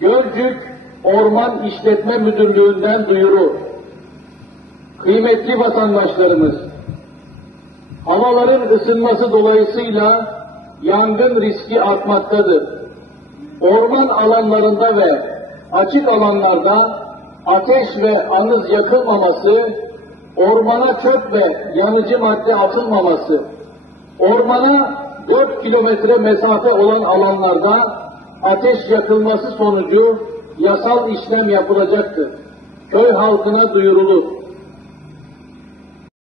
Gölcük Orman İşletme Müdürlüğü'nden duyuru. Kıymetli vatandaşlarımız, havaların ısınması dolayısıyla yangın riski artmaktadır. Orman alanlarında ve açık alanlarda ateş ve anız yakılmaması, ormana çöp ve yanıcı madde atılmaması, ormana 4 kilometre mesafe olan alanlarda ateş yakılması sonucu yasal işlem yapılacaktır. Köy halkına duyurulur.